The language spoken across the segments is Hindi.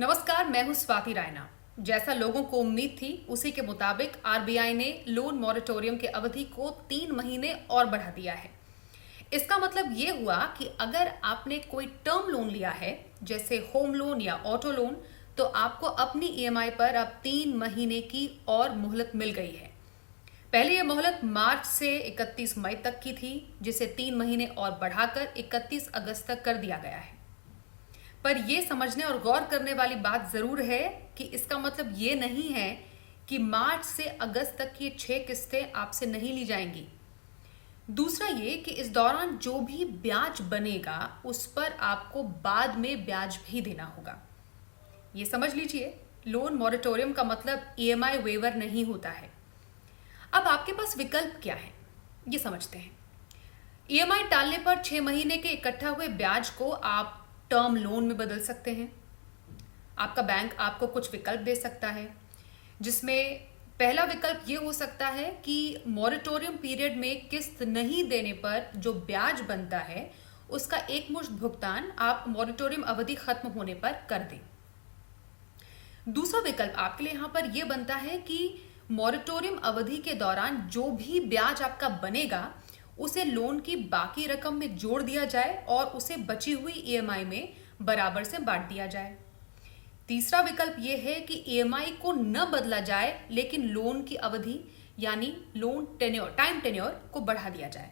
नमस्कार, मैं हूं स्वाति रायना। जैसा लोगों को उम्मीद थी उसी के मुताबिक आरबीआई ने लोन मॉरेटोरियम की अवधि को 3 महीने और बढ़ा दिया है। इसका मतलब ये हुआ कि अगर आपने कोई टर्म लोन लिया है जैसे होम लोन या ऑटो लोन, तो आपको अपनी ईएमआई पर अब 3 महीने की और मोहलत मिल गई है। पहले यह मोहलत मार्च से 31 मई तक की थी, जिसे 3 महीने और बढ़ाकर 31 अगस्त तक कर दिया गया है। पर यह समझने और गौर करने वाली बात जरूर है कि इसका मतलब ये नहीं है कि मार्च से अगस्त तक की 6 किस्तें आपसे नहीं ली जाएंगी। दूसरा ये कि इस दौरान जो भी ब्याज बनेगा उस पर आपको बाद में ब्याज भी देना होगा। ये समझ लीजिए, लोन मॉरेटोरियम का मतलब ईएमआई वेवर नहीं होता है। अब आपके पास विकल्प क्या है, ये समझते हैं। ईएमआई टालने पर 6 महीने के इकट्ठा हुए ब्याज को आप टर्म लोन में बदल सकते हैं। आपका बैंक आपको कुछ विकल्प दे सकता है, जिसमें पहला विकल्प ये हो सकता है कि मॉरेटोरियम पीरियड में किस्त नहीं देने पर जो ब्याज बनता है उसका एकमुश्त भुगतान आप मॉरेटोरियम अवधि खत्म होने पर कर दें। दूसरा विकल्प आपके लिए यहाँ पर यह बनता है कि मॉरेटोरियम अवधि के दौरान जो भी ब्याज आपका बनेगा उसे लोन की बाकी रकम में जोड़ दिया जाए और उसे बची हुई ईएमआई में बराबर से बांट दिया जाए। तीसरा विकल्प यह है कि ईएमआई को न बदला जाए, लेकिन लोन की अवधि यानी लोन टेन्योर, टाइम टेन्योर को बढ़ा दिया जाए।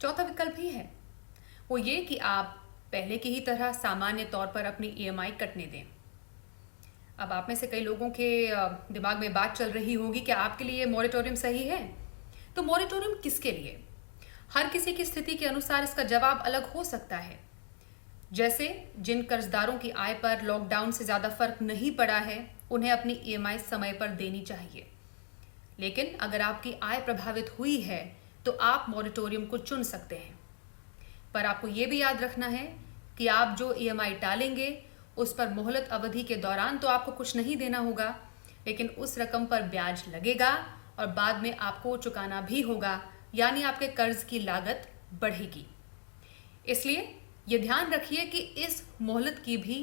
चौथा विकल्प ही है वो ये कि आप पहले की ही तरह सामान्य तौर पर अपनी ईएमआई कटने दें। अब आप में से कई लोगों के दिमाग में बात चल रही होगी कि आपके लिए मॉरेटोरियम सही है। तो मॉरेटोरियम किसके लिए? हर किसी की स्थिति के अनुसार इसका जवाब अलग हो सकता है। जैसे जिन कर्जदारों की आय पर लॉकडाउन से ज्यादा फर्क नहीं पड़ा है, उन्हें अपनी ईएमआई समय पर देनी चाहिए। लेकिन अगर आपकी आय प्रभावित हुई है तो आप मॉरेटोरियम को चुन सकते हैं। पर आपको ये भी याद रखना है कि आप जो ईएमआई टालेंगे उस पर मोहलत अवधि के दौरान तो आपको कुछ नहीं देना होगा, लेकिन उस रकम पर ब्याज लगेगा और बाद में आपको चुकाना भी होगा, यानी आपके कर्ज की लागत बढ़ेगी। इसलिए ये ध्यान रखिए कि इस मोहलत की भी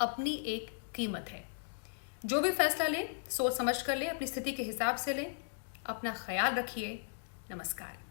अपनी एक कीमत है। जो भी फैसला लें सोच समझ कर लें, अपनी स्थिति के हिसाब से लें। अपना ख्याल रखिए। नमस्कार।